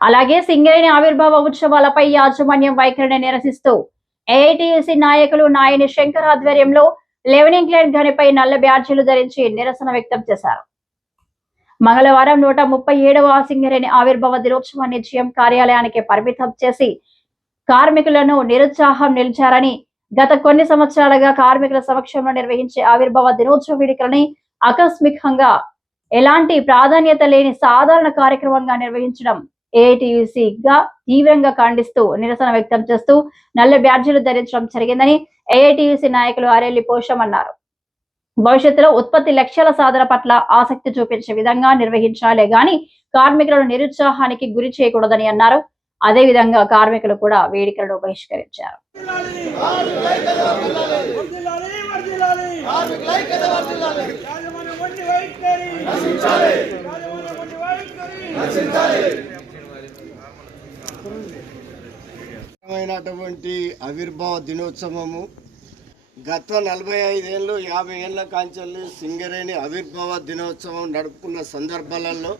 అలాగే సింగరేణి ఆవిర్భావ ఉత్సవాలపై యాజమాన్యం వైఖరిని నిరసిస్తూ ఏఐటీయూసీ నాయకులు నాయని శంకర్ ఆధ్వర్యంలో లెవెనింగ్ క్లేడ్ గనిపై నల్ల బ్యాడ్జీలు ధరించి నిరసన వ్యక్తం చేశారు. మంగళవారం 137వ సింగరేణి ఆవిర్భావ దినోత్సవాన్ని జీఎం కార్యాలయానికి పరిమితం చేసి కార్మికులను నిరుత్సాహం నిలిచారని, గత కొన్ని సంవత్సరాలుగా కార్మికుల సమక్షంలో నిర్వహించే ఆవిర్భావ దినోత్సవ వేడుకలని ఆకస్మికంగా ఎలాంటి ప్రాధాన్యత లేని సాధారణ కార్యక్రమంగా నిర్వహించడం ఏఐటీయూసీగా తీవ్రంగా ఖండిస్తూ నిరసన వ్యక్తం చేస్తూ నల్ల బ్యాడ్జీలు ధరించడం జరిగిందని ఏఐటీయూసీ నాయకులు ఆరెల్లి పోషం అన్నారు. భవిష్యత్తులో ఉత్పత్తి లక్ష్యాల సాధన పట్ల ఆసక్తి చూపించే విధంగా నిర్వహించాలే గాని కార్మికులను నిరుత్సాహానికి గురి చేయకూడదని అన్నారు. అదే విధంగా కార్మికులు కూడా వేడుకలను బహిష్కరించారు. ఆవిర్భావ దినోత్సవము గత 45 ఏళ్ళు 50 ఏళ్ల కాంచెల్లి సింగరేణి ఆవిర్భావ దినోత్సవం నడుపుకున్న సందర్భాలలో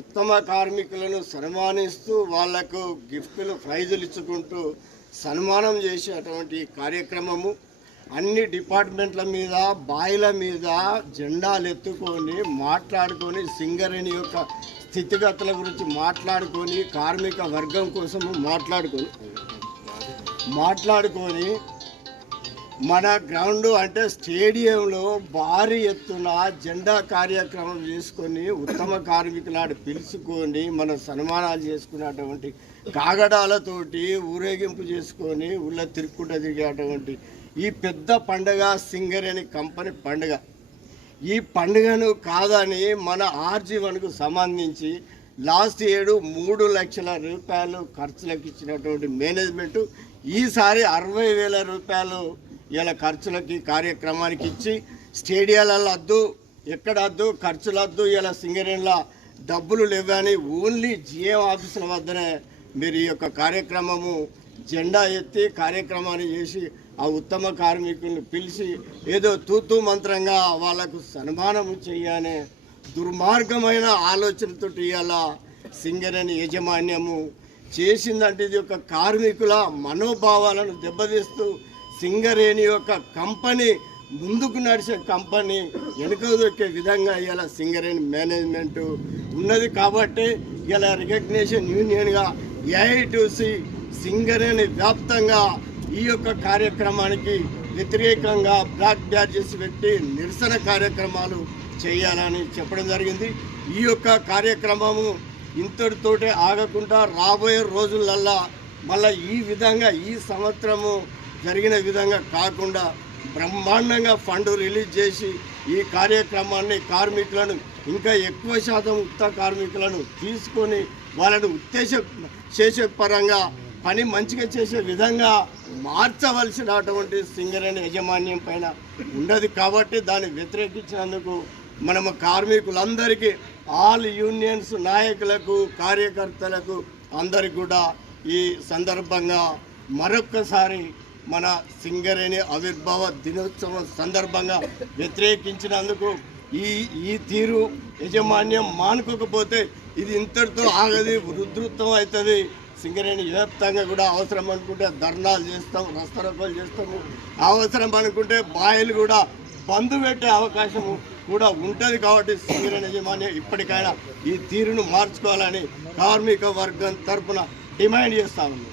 ఉత్తమ కార్మికులను సన్మానిస్తూ వాళ్లకు గిఫ్టులు ప్రైజులు ఇచ్చుకుంటూ సన్మానం చేసేటువంటి కార్యక్రమము అన్ని డిపార్ట్మెంట్ల మీద బాయిల మీద జెండాలు ఎత్తుకొని మాట్లాడుకొని సింగరేణి యొక్క స్థితిగతుల గురించి మాట్లాడుకొని కార్మిక వర్గం కోసము మాట్లాడుకొని మన గ్రౌండ్ అంటే స్టేడియంలో భారీ ఎత్తున జెండా కార్యక్రమం చేసుకొని ఉత్తమ కార్మికులాడు పిలుచుకొని మన సన్మానాలు చేసుకునేటువంటి కాగడాలతోటి ఊరేగింపు చేసుకొని ఊళ్ళ తిరుక్కుంటూ తిరిగేటువంటి ఈ పెద్ద పండుగ సింగరేణి కంపెనీ పండుగ. ఈ పండుగను కాదని మన ఆర్జీవన్కు సంబంధించి లాస్ట్ ఏడు 3 లక్షల రూపాయలు ఖర్చులకు ఇచ్చినటువంటి మేనేజ్మెంటు ఈసారి 60,000 రూపాయలు ఇలా ఖర్చులకి కార్యక్రమానికి ఇచ్చి స్టేడియాలలో వద్దు, ఎక్కడ వద్దు, ఖర్చులు వద్దు, ఇలా సింగరేణిలో డబ్బులు లేవని ఓన్లీ జిఎం ఆఫీసుల వద్దనే మీరు ఈ యొక్క కార్యక్రమము జెండా ఎత్తి కార్యక్రమాన్ని చేసి ఆ ఉత్తమ కార్మికులను పిలిచి ఏదో తూతూ మంత్రంగా వాళ్లకు సన్మానం చేయనే దుర్మార్గమైన ఆలోచనతో ఇవాళ సింగరేణి యాజమాన్యము చేసిందంటే ఇది ఒక కార్మికుల మనోభావాలను దెబ్బతీస్తూ సింగరేణి యొక్క కంపెనీ ముందుకు నడిచే కంపెనీ వెనుకదొక్కే విధంగా ఇలా సింగరేణి మేనేజ్మెంట్ ఉన్నది. కాబట్టి ఇలా రికగ్నిషన్ యూనియన్గా ఏఐటీయూసీ సింగరేణి వ్యాప్తంగా ఈ యొక్క కార్యక్రమానికి వ్యతిరేకంగా బ్లాక్ బ్యాడ్జెస్ పెట్టి నిరసన కార్యక్రమాలు చేయాలని చెప్పడం జరిగింది. ఈ యొక్క కార్యక్రమము ఇంతటితోటే ఆగకుండా రాబోయే రోజులల్లా మళ్ళీ ఈ విధంగా ఈ సంవత్సరము జరిగిన విధంగా కాకుండా బ్రహ్మాండంగా ఫండ్ రిలీజ్ చేసి ఈ కార్యక్రమాన్ని కార్మికులను ఇంకా ఎక్కువ శాతం ఉత్త కార్మికులను తీసుకొని వాళ్ళను చేసే పరంగా పని మంచిగా చేసే విధంగా మార్చవలసినటువంటి సింగరేణి యాజమాన్యం పైన ఉండదు. కాబట్టి దాన్ని వ్యతిరేకించినందుకు మనము కార్మికులందరికీ ఆల్ యూనియన్స్ నాయకులకు కార్యకర్తలకు అందరికి కూడా ఈ సందర్భంగా మరొక్కసారి మన సింగరేణి ఆవిర్భావ దినోత్సవం సందర్భంగా వ్యతిరేకించినందుకు ఈ తీరు యాజమాన్యం మానుకోకపోతే ఇది ఇంతటితో ఆగది, ఉధృతం అవుతుంది. సింగరేణి వ్యాప్తంగా కూడా అవసరం అనుకుంటే ధర్నాలు చేస్తాం, రస్తారోకోలు చేస్తాము, అవసరం అనుకుంటే బాయిలు కూడా బంద్ పెట్టే అవకాశము కూడా ఉంటుంది. కాబట్టి సింగరేణి యాజమాన్యం ఇప్పటికైనా ఈ తీరును మార్చుకోవాలని కార్మిక వర్గం తరఫున డిమాండ్ చేస్తా ఉంది.